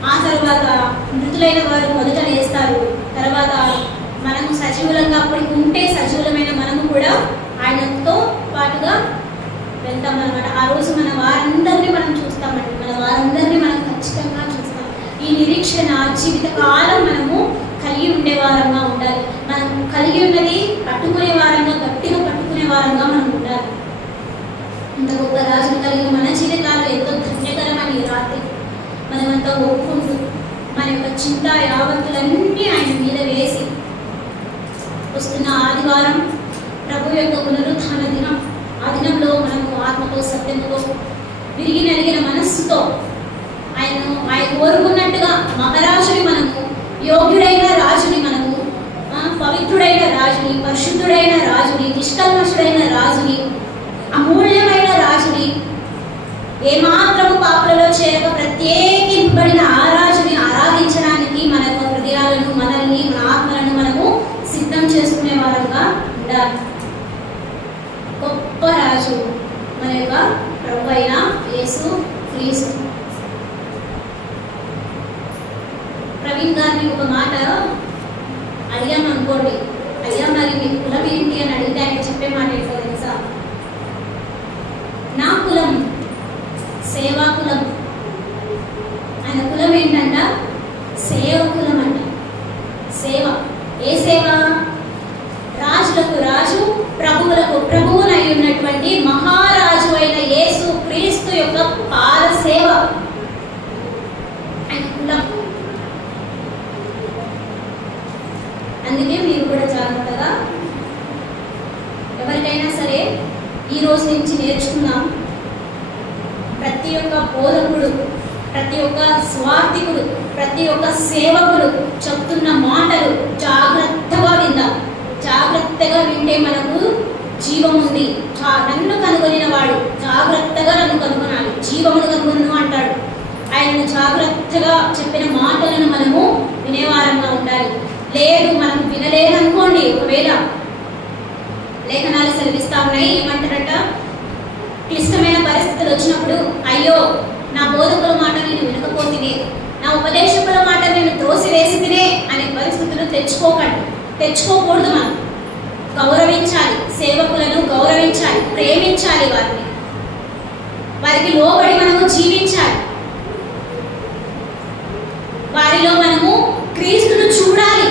ఆ తర్వాత మృతులైన వారు మొదట లేస్తారు. తర్వాత మనము సజీవులంగా అప్పటికి ఉంటే సజీవులమైన మనము కూడా ఆయనతో పాటుగా వెళ్తాం అన్నమాట. ఆ రోజు మన వారందరినీ మనం చూస్తామండి, మన వారందరినీ మనం ఖచ్చితంగా చూస్తాం. ఈ నిరీక్షణ జీవితకాలం మనము కలిగి ఉండే వారంగా ఉండాలి. మనం కలిగి ఉన్నది పట్టుకునే వారంగా, గట్టిగా పట్టుకునే వారంగా మనం ఉండాలి. ఇంత గొప్ప రాజును కలిగిన మన జీవితాల్లో ఎంతో ధన్యకరమైన ఈ రాత్రి మనమంతా ఒప్పుకుంటూ మన యొక్క చింత యావత్తులన్నీ ఆయన మీద వేసి, వస్తున్న ఆదివారం ప్రభు యొక్క పునరుత్థాన దినం. ఆ దినంలో మనము ఆత్మతో, సత్యముతో, విరిగి నలిగిన మనస్సుతో ఆయన కోరుకున్నట్టుగా మహారాజుని మనము, యోగ్యుడైన రాజుని మనము, పవిత్రుడైన రాజుని, పరిశుద్ధుడైన రాజుని, నిష్కల్మషుడైన రాజుని, అమూల్యమైన రాజుని, ఏమాత్రము పాపలలో చేరక ప్రత్యేకింపబడిన ఆ రాజుని ఆరాధించడానికి మన యొక్క హృదయాలను, మనల్ని, మన ఆత్మలను మనము సిద్ధం చేసుకునే వారంగా ఉండాలి. గొప్ప రాజు మన యొక్క ప్రభు అయిన యేసు క్రీస్తు. ప్రవీణ్ గారిని ఒక మాట అడిగాను అనుకోండి, అయ్యా మరి మీ కులం ఏంటి అని అడిగితే ఆయన చెప్పే మాట ఏంటో తెలుసా? నా కులం సేవా కులం. ఆయన కులం ఏంటంట? సేవకులం అంట. సేవ. ఏ సేవ? రాజులకు రాజు, ప్రభువులకు ప్రభువునై ఉన్నటువంటి మహారాజు అయిన యేసు క్రీస్తు యొక్క పాద సేవ ఆయన కులం. అందుకే మీరు కూడా జాగ్రత్తగా ఎవరికైనా సరే ఈ రోజు నుంచి నేర్చుకుందాం. ప్రతి ఒక్క బోధకుడు, ప్రతి ఒక్క స్వార్థికుడు, ప్రతి ఒక్క సేవకుడు చెప్తున్న మాటలు జాగ్రత్తగా విందాం. జాగ్రత్తగా వింటే మనకు జీవం ఉంది. నన్ను కనుగొనిన వాడు జాగ్రత్తగా నన్ను కనుగొనాలి, జీవమును కనుగొను అంటాడు. ఆయన జాగ్రత్తగా చెప్పిన మాటలను మనము వినేవారంగా ఉండాలి. లేదు మనం వినలేదనుకోండి, ఒకవేళ లేఖనాలు సెలవిస్తా ఉన్నాయి, ఏమంటారట, క్లిష్టమైన పరిస్థితులు వచ్చినప్పుడు అయ్యో నా బోధకుల మాట నేను వినకపోతేనే, నా ఉపదేశకుల మాట నేను త్రోసివేసితేనే అనే పరిస్థితులు తెచ్చుకోకూడదు. మనం గౌరవించాలి, సేవకులను గౌరవించాలి, ప్రేమించాలి, వారికి లోబడి మనము జీవించాలి. వారిలో మనము క్రీస్తును చూడాలి.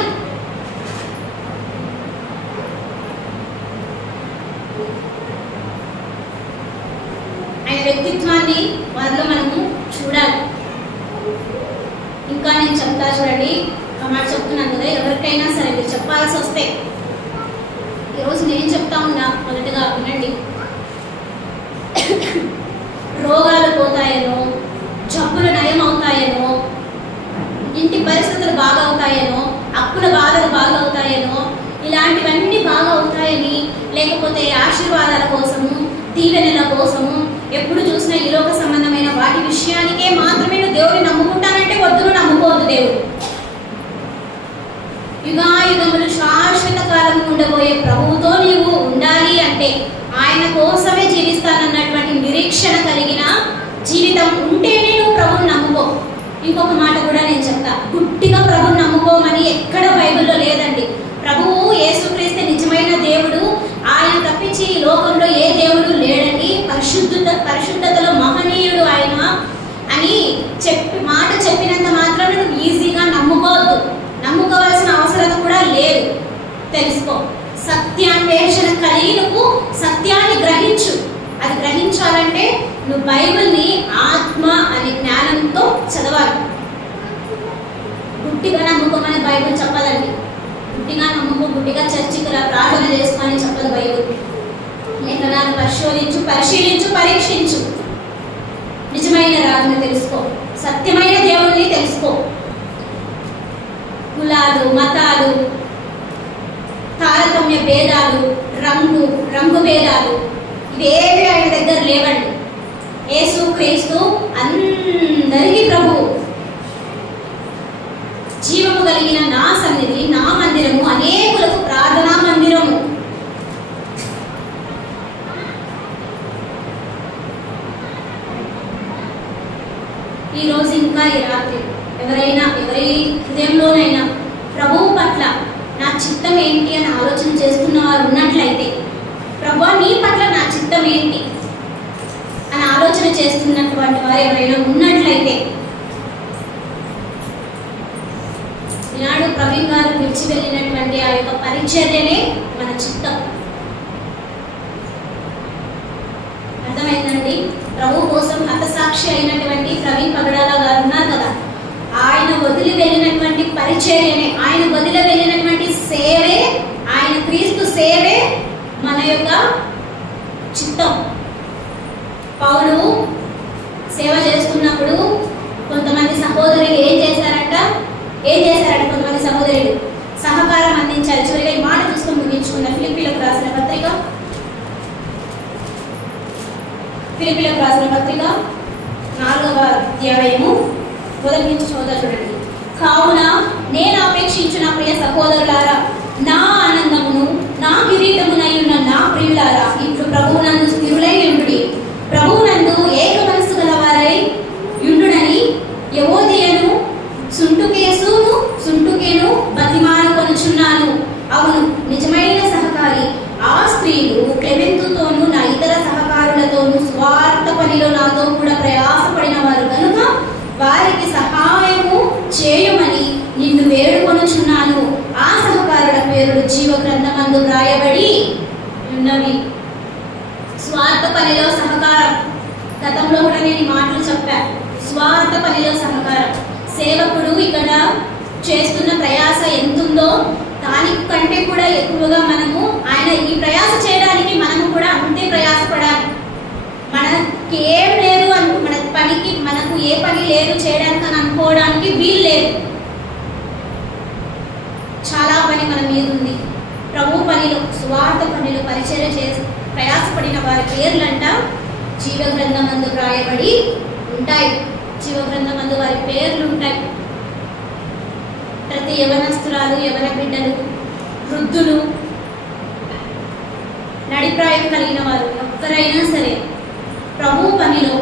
ఆయన వ్యక్తిత్వాన్ని వారిలో మనము చూడాలి. ఇంకా నేను చెప్తా చూడండి, ఒక మాట చెప్తున్నాను కదా, ఎవరికైనా సరే మీరు చెప్పాల్సి వస్తే ఈరోజు నేను చెప్తా ఉన్నా, మొదటగా వినండి. రోగాలు పోతాయనో, జబ్బులు నయం అవుతాయనో, ఇంటి పరిస్థితులు బాగా అవుతాయనో, అప్పుల బాధలు బాగా అవుతాయనో, ఇలాంటివన్నీ బాగా అవుతాయని, లేకపోతే ఆశీర్వాదాల కోసము, దీవెనల కోసము ఎప్పుడు చూసినా ఈ లోక సంబంధమైన వాటి విషయానికే మాత్రమే నువ్వు దేవుడిని నమ్ముకుంటానంటే వద్దును నమ్ముకోవద్దు. దేవుడు యుగాయుగములు శాశ్వత కాలం ఉండబోయే ప్రభువుతో నీవు ఉండాలి అంటే, ఆయన కోసమే జీవిస్తానన్నటువంటి నిరీక్షణ కలిగిన జీవితం ఉంటేనే నువ్వు ప్రభువుని నమ్ముకో. ఇంకొక మాట కూడా నేను చెప్తా, గుట్టిగా ప్రభువుని నమ్ముకోమని ఎక్కడ బైబిల్లో లేదండి. ప్రభువు యేసుక్రీస్తు నిజమైన దేవుడు, ఆయన తప్పించి ఈ లోకంలో ఏ దేవుడు లేడండి. పరిశుద్ధతలో మహనీయుడు ఆయన అని మాట చెప్పినంత మాత్రాన నువ్వు ఈజీగా నమ్ముకోవద్దు. నమ్ముకోవాల్సిన అవసరం కూడా లేదు. తెలుసుకో, సత్యాన్వేషణ కలిగి నువ్వు సత్యాన్ని గ్రహించు. అది గ్రహించాలంటే నువ్వు బైబిల్ని ఆత్మ అనే జ్ఞానంతో చదవాలి. గుడ్డిగా నమ్ముకోమని బైబిల్ చెప్పదండి. గుడ్డిగా నమ్ముకో, గుడ్డిగా చర్చికి ప్రార్థన చేసుకోమని చెప్పదు బైబిల్. లేఖనాలు పరిశీలించు, పరీక్షించు. నిజమైన రాజుని తెలుసుకో, సత్యమైన దేవుడిని తెలుసుకో. కులాలు, మతాలు, తారతమ్య భేదాలు, రంగు భేదాలు ఇవేవి ఆయన దగ్గర లేవండి. యేసు క్రీస్తు అందరికీ ప్రభువు. జీవము కలిగిన నా సన్నిధి, నా మందిరము అనేకులకు ప్రార్థనా మందిరము. ఈరోజు ఇంకా ఈ రాత్రి ఎవరి హృదయంలోనైనా ప్రభువు పట్ల నా చిత్తం ఏంటి అని ఆలోచన చేస్తున్న వారు ఉన్నట్లయితే, ప్రభువా నీ పట్ల నా చిత్తం ఏంటి అని ఆలోచన చేస్తున్నటువంటి వారు ఎవరైనా ఉన్నట్లయితే, ఈనాడు ప్రవీణ్ గారు విడిచి వెళ్ళినటువంటి ఆ యొక్క పరిచర్యనే మన చిత్తం. అర్థమైందండి? ప్రభు కోసం హతసాక్షి అయినటువంటి ప్రవీణ్ పగడాల గారు ఉన్నారు కదా, ఆయన వదిలి వెళ్ళినటువంటి పరిచర్యనే, ఆయన వదిలి వెళ్ళినటువంటి సేవే, ఆయన క్రీస్తు సేవే మన యొక్క చిత్తం. పౌలు సేవ చేస్తున్నప్పుడు కొంతమంది సహోదరులు ఏం చేశారట కొంతమంది సహోదరులు సహకారం అందించారు. చివరిగా ఈ మాట చూసుకొని ముగించుకున్న ఫిలిప్పీలకు రాసిన పత్రిక 4వ అధ్యాయము మొదటి నుంచి చూడండి. కావున నేను అపేక్షించిన ప్రియ సహోదరులారా, నా ఆనందమును నా కిరీటమునయున్న నా ప్రియులారా, ఇప్పుడు ప్రభువునందు స్థిరులై ఉండుడి. ప్రభువునందు ఏక మనస్సు గలవారై యుండునని యెహోదియను సుంటుకేను బతిమాలుకొనుచున్నాను. అవును, నిజమైన సహకారి ఆ స్త్రీలు క్లెమెంతుతోనూ నా ఇతర సహకారులతోనూ స్వార్థ పనిలో నాతో కూడా ప్రయాసపడిన వారు కనుక వారికి సహాయము చేయమని నిన్ను వేడుకొనుచున్నాను. ఆ సహకారుల పేర్లు జీవ గ్రంథమందు వ్రాయబడి ఉన్నవి. స్వార్థ పనిలో సహకారం, గతంలో కూడా నేను ఈ మాటలు చెప్పాను. స్వార్థ పనిలో సహకారం, సేవకుడు ఇక్కడ చేస్తున్న ప్రయాస ఎంతుందో దానికంటే కూడా ఎక్కువగా మనము ఆయన ఈ ప్రయాస చేయడానికి మనము కూడా అంతే ప్రయాసపడాలి. మనకి ఏం లేదు మనకు ఏ పని లేదు చేయడానికి అని అనుకోవడానికి వీలు లేదు. చాలా పని మన మీద ఉంది. ప్రభు పనిలో, సువార్త పనిలో పరిచర్య చేసి ప్రయాసపడిన వారి పేర్లంట జీవ గ్రంథమందు రాయబడి ఉంటాయి. జీవ గ్రంథమందు వారి పేర్లు ఉంటాయి. ప్రతి యవనస్తురాలు, యవన బిడ్డలు, వృద్ధులు, నడిప్రాయం కలిగిన వారు ఎవరైనా సరే ప్రభు పనిలో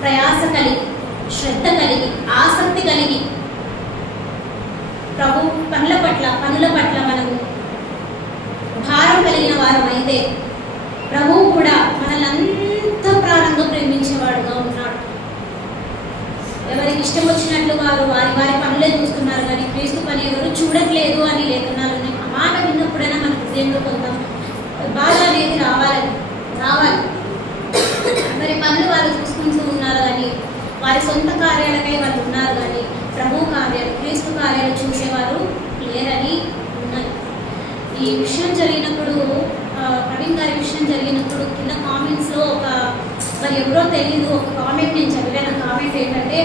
ప్రయాస కలిగి, శ్రద్ధ కలిగి, ఆసక్తి కలిగి ప్రభు పనుల పట్ల మనము భారం కలిగిన వారం అయితే ప్రభువు కూడా మనల్ని అంత ప్రాణంగా ప్రేమించేవాడుగా ఉన్నాడు. ఎవరికి ఇష్టం వచ్చినట్లు వారు వారి పనులే చూస్తున్నారు కానీ క్రీస్తు పని ఎవరు చూడట్లేదు అని లేఖనాలు ఉన్నాయి. ఆ మాట విన్నప్పుడైనా మన హృదయంలో కొంత బాధ అనేది రావాలి. మరి పనులు వాళ్ళు చూసుకుంటూ ఉన్నారు కానీ వారి సొంత కార్యాలకై వాళ్ళు ఉన్నారు కానీ ప్రభు కార్యాలు, క్రీస్తు కార్యాలు చూసేవారు లేరని ఉన్నది. ఈ విషయం జరిగినప్పుడు, ప్రవీణ్ గారి విషయం జరిగినప్పుడు కింద కామెంట్స్లో మరి ఎవరో తెలియదు ఒక కామెంట్ నేను చదివాను. కామెంట్ ఏంటంటే,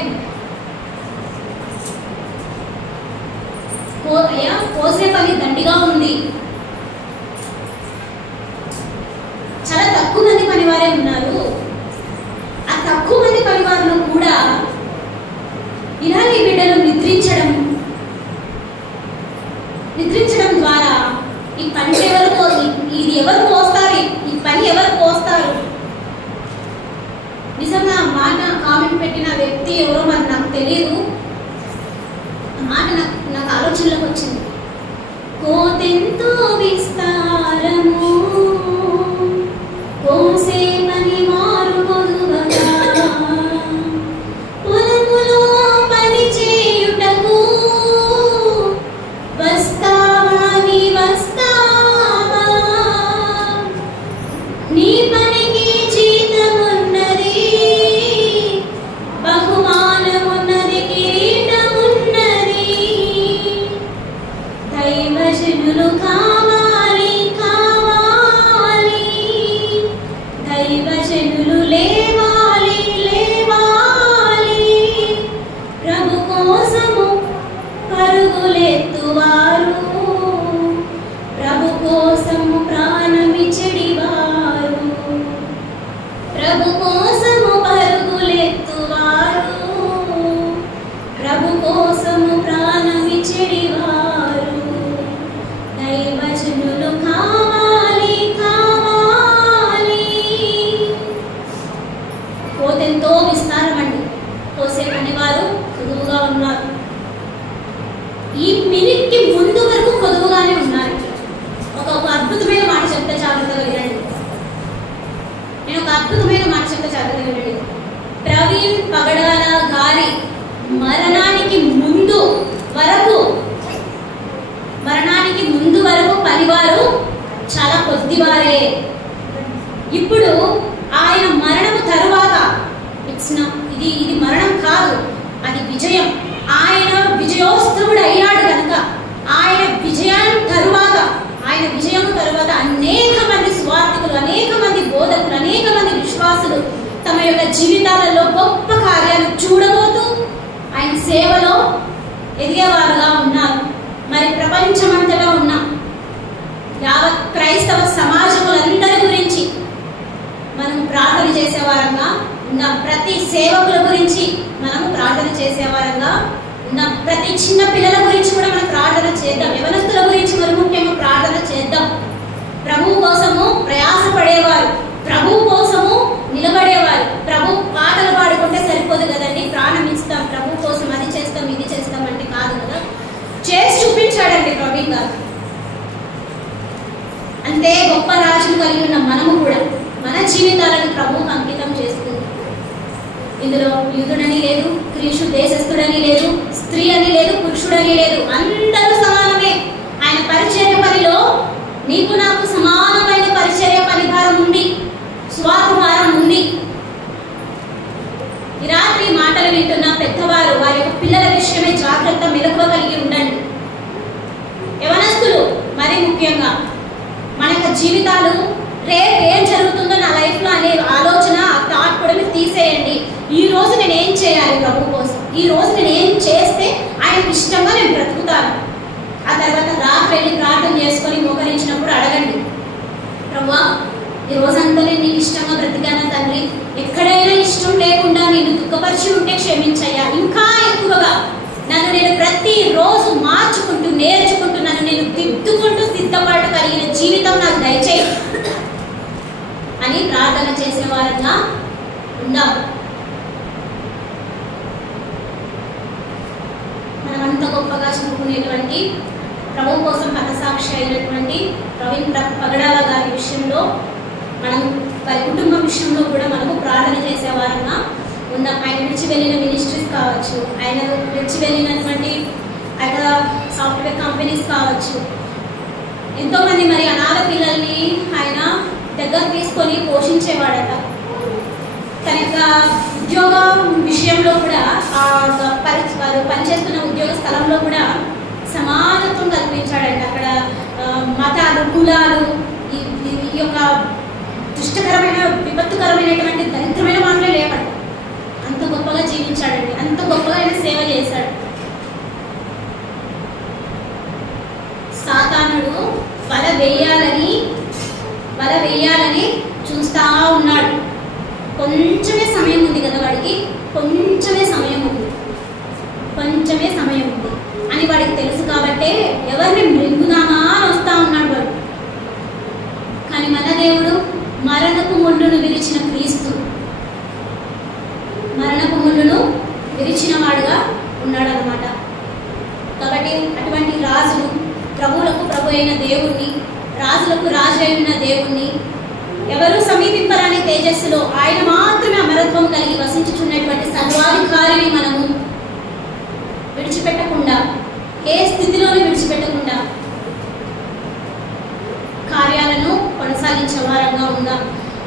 అయ్యా కోసే పని దండిగా ఉంది, చాలా తక్కువ మంది పనివారే ఉన్నారు. ఆ తక్కువ మంది పనివారిలో కూడా ఇలాంటి బిడ్డలు నిద్రించడం ద్వారా ఈ పని ఇది ఎవరు పోస్తారు, ఈ పని ఎవరు పోస్తారు? నిజంగా ఆ మాట కామెంట్ పెట్టిన వ్యక్తి ఎవరో మరి నాకు తెలియదు. ఆ మాట నాకు ఆలోచనలోకి వచ్చింది. కోతెంతో విస్తారము కోసే పని మారు కొదువగా పొలములో పని చేయుటకు వస్తావా నీ పనికి జీతమున్నది, బహుమానమున్నది, కిరీటమున్నది. దైవజనులు కావాలి, దైవజనులు లేవాలి, ప్రభు కోసము పరుగులెత్తువారు, ప్రభు కోసము ప్రాణమిచ్చడివారు, ప్రభు కోసము పరుగులెత్తువారు, ప్రభు కోసము ప్రాణమిచ్చడివారు. దైవజనులు కావాలి. కోతెంతో విస్తారం అండి, కోసే పనివారు కొదువుగా ఉన్నారు. ఈ మినిట్కి ముందు వరకు కొదువుగానే ఉన్నారు. ఒక అద్భుతమైన మాట చెప్తే జాగ్రత్తగా వినండి. నేను ఒక అద్భుతమైన మాట చెప్తే జాగ్రత్తగా వినండి. ప్రవీణ్ పగడాల గారి మరణానికి ముందు వరకు పనివారు చాలా కొద్దివారే. ఇప్పుడు ఆయన మరణము తరువాత ఇది మరణం కాదు, అది విజయం. ఆయన విజయోత్సవుడు అయ్యాడు కనుక ఆయన విజయం తరువాత అనేక మంది స్వార్థికులు, అనేక మంది బోధకులు, అనేక మంది విశ్వాసులు తమ యొక్క జీవితాలలో గొప్ప కార్యాలు చూడబోతూ ఆయన సేవలో ఎదిగేవారుగా ఉన్నారు. మరి ప్రపంచమంతటా ఉన్న యావత్ క్రైస్తవ సమాజములందరి గురించి మనం ప్రార్థన చేసేవారంగా ఉన్నాం. ప్రతి సేవకుల గురించి మనము ప్రార్థన చేసేవారంగా ఉన్నాం. ప్రతి చిన్న పిల్లల గురించి కూడా మనం ప్రార్థన చేద్దాం. యవనస్తుల గురించి మరి ముఖ్యంగా ప్రార్థన చేద్దాం. ప్రభువు కోసము ప్రయాసపడేవారు, ప్రభువు కోసము నిలబడేవారు. ప్రభు పాటలు పాడుకుంటే సరిపోదు కదండి, ప్రాణం ఇస్తాం ప్రభు కోసం, అది చేస్తాం ఇది చేస్తాం అంటే కాదు కదా. చేసి చూపించాడండి ప్రవీణ్ గారు. అంతే గొప్ప రాజును కలిగి ఉన్న మనము కూడా మన జీవితాలను ప్రభువుకు అంకితం చేసుకుంది. ఇందులో యూదుడని లేదు, గ్రీసు దేశస్థుడని లేదు, స్త్రీ అని లేదు, పురుషుడని లేదు, అందరూ సమానమే. ఆయన పరిచర్య పనిలో నీకు నాకు సమానమైన పరిచర్య పని భారం ఉంది, స్వార్థ భారం ఉంది. ఈ రాత్రి మాటలు వింటున్న పెద్దవారు వారి యొక్క పిల్లల విషయమే జాగ్రత్త మెలకువ కలిగి ఉండండి. యవనస్తులు రేపు ఏం జరుగుతుందో నా లైఫ్లో అనే ఆలోచన, ఆ థాట్ కూడా మీరు తీసేయండి. ఈ రోజు నేను ఏం చేయాలి ప్రభు కోసం, ఈ రోజు నేను ఏం చేస్తే ఆయనకి ఇష్టంగా నేను బ్రతుకుతాను. ఆ తర్వాత రాత్రి వెళ్ళి ప్రార్థన చేసుకొని మోకరించినప్పుడు అడగండి, ప్రభువా ఈ రోజంతా నేను నీకు ఇష్టంగా బ్రతికానా తండ్రి, ఎక్కడైనా ఇష్టం లేకుండా నేను దుఃఖపరిచి ఉంటే క్షమించయ్యా, ఇంకా ఎక్కువగా నన్ను నేను ప్రతిరోజు మార్చుకుంటూ నేర్చుకుంటూ నన్ను నేను దిద్దుకుంటూ సిద్ధపాటు కలిగిన జీవితం నాకు దయచేయి అని ప్రార్థన చేసే వారంగా ఉందాం. మనం అంత గొప్పగా చెప్పుకునేటువంటి ప్రభు కోసం హతసాక్షి అయినటువంటి ప్రవీణ్ పగడాల గారి విషయంలో, మనం వారి కుటుంబం విషయంలో కూడా మనము ప్రార్థన చేసే వారంగా ఉందాం. ఆయన విడిచి వెళ్ళిన మినిస్ట్రీస్ కావచ్చు, ఆయన విడిచి వెళ్ళినటువంటి అక్కడ సాఫ్ట్వేర్ కంపెనీస్ కావచ్చు, ఎంతోమంది మరి అనాథ పిల్లల్ని ఆయన దగ్గర తీసుకొని పోషించేవాడట. తన యొక్క ఉద్యోగ విషయంలో కూడా వారు పనిచేస్తున్న ఉద్యోగ స్థలంలో కూడా సమానత్వం కల్పించాడంట. అక్కడ మతాలు, కులాలు, ఈ యొక్క దుష్టకరమైన విపత్తుకరమైనటువంటి దరిద్రమైన మాటలే లేవంట. అంత గొప్పగా జీవించాడండి, అంత గొప్పగా ఆయన సేవ చేశాడు. సాతానుడు వల వేయాలని చూస్తా ఉన్నాడు. కొంచెమే సమయం ఉంది కదా వాడికి, కొంచెమే సమయం ఉంది అని వాడికి తెలుసు కాబట్టే ఎవరిని మృంగుదామా అని వస్తా ఉన్నాడు వాడు. కానీ మన దేవుడు మరణపు ముళ్ళును విరిచిన క్రీస్తు, మరణపు ముళ్ళును విరిచిన వాడుగా ఉన్నాడు అన్నమాట. కాబట్టి అటువంటి రాజును, ప్రభువులకు ప్రభు అయిన దేవుణ్ణి, రాజులకు రాజు అయిన దేవుణ్ణి ఎవరు సమీపింపరాని తేజస్సులో ఆయన మాత్రమే అమరత్వం కలిగి వసించుచున్నటువంటి సర్వాధికారిని మనము విడిచిపెట్టకుండా, ఏ స్థితిలోనూ విడిచిపెట్టకుండా కార్యాలను కొనసాగించే వారంగా ఉందాం.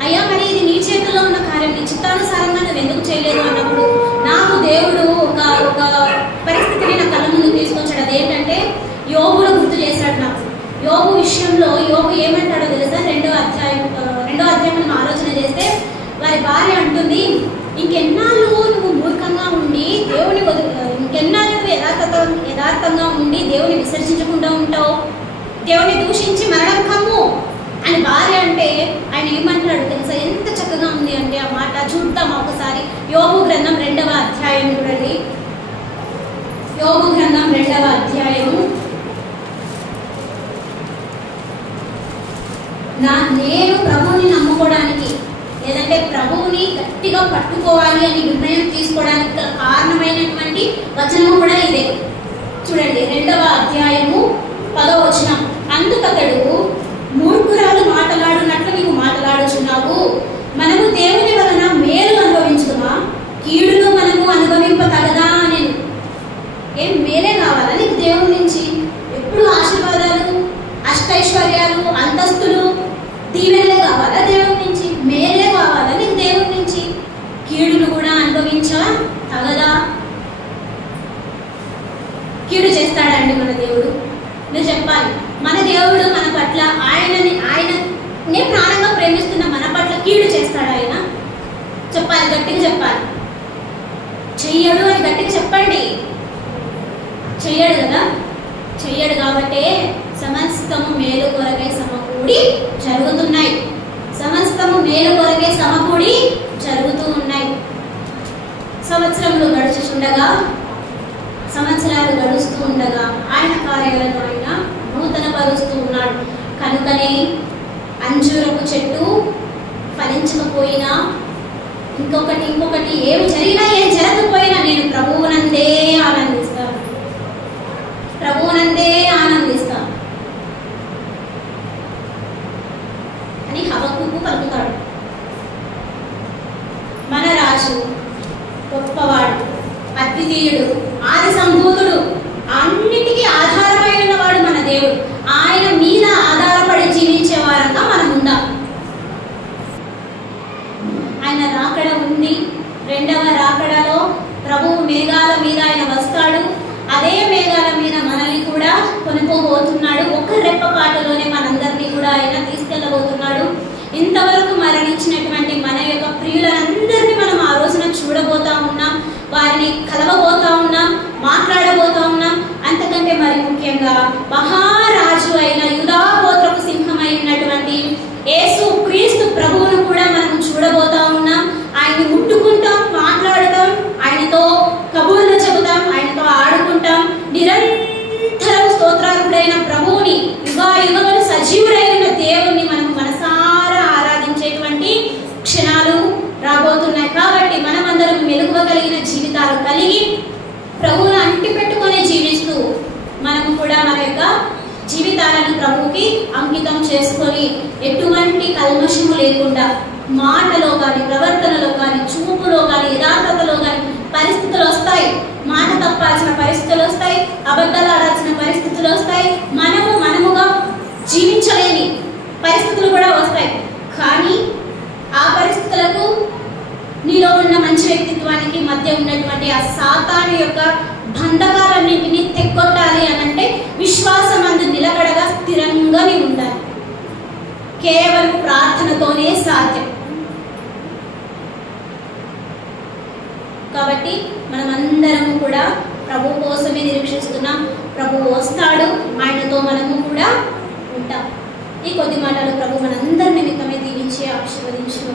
అయ్యా మరి ఇది నీ చేతుల్లో ఉన్న కార్యం, నీ చిత్తానుసారంగా నువ్వు ఎందుకు చేయలేదు అన్నప్పుడు నాకు దేవుడు ఒక పరిస్థితిని నా కళ్ళ ముందు తీసుకొచ్చాడు. అదేంటంటే యోబును గుర్తు చేశాడు నాకు. యోబు విషయంలో యోబు ఏమంటాడో తెలుసా? రెండో అధ్యాయం మనం ఆలోచన చేస్తే వారి భార్య అంటుంది, ఇంకెన్నాళ్ళు నువ్వు మూర్ఖంగా ఉండి దేవుని ఇంకెన్నాళ్ళు యథార్థంగా ఉండి దేవుని విసర్జించకుండా ఉంటావు, దేవుని దూషించి మరణం కమ్ము అని భార్య అంటే ఆయన ఏమంటాడు తెలుసా? ఎంత చక్కగా ఉంది అంటే ఆ మాట. చూద్దాం ఒకసారి యోబు గ్రంథం 2వ అధ్యాయం చూడండి. యోబు గ్రంథం 2వ అధ్యాయము. నేను ప్రభువుని నమ్ముకోవడానికి, లేదంటే ప్రభువుని గట్టిగా పట్టుకోవాలి అని నిర్ణయం తీసుకోవడానికి గల కారణమైనటువంటి వచనం కూడా ఇదే. చూడండి 2వ అధ్యాయము 10వ వచనం. అందుకతడు, మూర్ఖురాలు మాట్లాడునట్లు నీవు మాట్లాడుచున్నావు, మనము దేవుని వలన మేలు అనుభవించుదుమా, కీడును మనము అనుభవింపతగదా అని. ఏం మేలే కావాలా నీకు దేవుని నుంచి? ఎప్పుడు ఆశీర్వాదాలు, అష్టైశ్వర్యాలు, అంతస్తులు, దీవెనలే కావాలా దేవుని నుంచి? మేలే కావాలా నీకు దేవుని నుంచి? కీడును కూడా అనుభవించా తగదా? కీడు చేస్తాడండి మన దేవుడు? మీరు చెప్పాలి. మన దేవుడు మన పట్ల ఆయననే ప్రాణంగా ప్రేమిస్తున్న మన పట్ల కీడు చేస్తాడు ఆయన? చెప్పాలి, గట్టిగా చెప్పాలి. చెయ్యడు అని గట్టిగా చెప్పండి. చెయ్యడు కదా? చెయ్యడు కాబట్టే సమస్తము మేలు కొరకై సమకూడి జరుగుతున్నాయి. సమస్తము మేలు కొరకై సమకూడి జరుగుతూ ఉన్నాయి. సంవత్సరాలు గడుస్తూ ఉండగా ఆయన కార్యాలను ఆయన నూతన పరుస్తూ ఉన్నాడు. కనుకనే అంజూరపు చెట్టు ఫలించకపోయినా, ఇంకొకటి ఏమి జరిగినా ఏం జరగకపోయినా నేను ప్రభువునందే ఆనందిస్తాను అని హబక్కుకు పలుకుతాడు. మన రాజు గొప్పవాడు, అద్వితీయుడు, ఆది సంభూతుడు, అన్నిటికీ ఆధారమైన వాడు మన దేవుడు. ఆయన మీద ఆధారపడి జీవించే వారంగా మనం ఉందాం. ఆయన రాకడ ఉంది. 2వ రాకడలో ప్రభువు మేఘాల మీద ఆయన వారిని కలవబోతా ఉన్నాం, మాట్లాడబోతా ఉన్నాం. అంతకంటే మరి ముఖ్యంగా మహారాజు అయిన యూదా గోత్రపు సింహమైనటువంటి యేసు క్రీస్తు ప్రభువును కూడా మనం చూడబోతా ఉన్నాం. ఆయన్ని ముట్టుకుంటాం, మాట్లాడతాం, ఆయనతో కబుర్లు చెబుతాం, ఆయనతో ఆడుకుంటాం. నిరంతరం స్తోత్రార్హుడైన ప్రభువుని, యుగాయుగములు సజీవుడైన దేవుణ్ణి మనం మనసారా ఆరాధించేటువంటి క్షణాలు రాబోతున్నాయి. కాబట్టి మనమందరం మెలుగువగలిగిన జీవితాలు కలిగి ప్రభువును అంటి పెట్టుకొని జీవిస్తూ మనము కూడా మన యొక్క జీవితాలను ప్రభువుకి అంకితం చేసుకొని ఎటువంటి కల్మషము లేకుండా మాటలో కానీ, ప్రవర్తనలో కానీ, చూపులో కానీ, యథార్థతలో కానీ పరిస్థితులు వస్తాయి. మాట తప్పాల్సిన పరిస్థితులు వస్తాయి, అబద్ధాలు ఆడాల్సిన పరిస్థితులు వస్తాయి, మనముగా జీవించలేని పరిస్థితులు కూడా వస్తాయి. కానీ ఆ పరిస్థితులకు నీలో ఉన్న మంచి వ్యక్తిత్వానికి మధ్య ఉన్నటువంటి ఆ సాతాను యొక్క బంధకాలన్నింటినీ తెగొట్టాలి అనంటే విశ్వాసమందు నిలకడగా స్థిరంగా నీవు ఉండాలి. కేవలం ప్రార్థనతోనే సాధ్యం. కాబట్టి మనమందరము కూడా ప్రభు కోసమే నిరీక్షిస్తున్నాం. ప్రభువు వస్తాడు, ఆయనతో మనము కూడా ఉంటాం. ఈ కొద్ది మాటలు ప్రభు మనందరి నిమిత్తమే దీవించి ఆశీర్వదించును.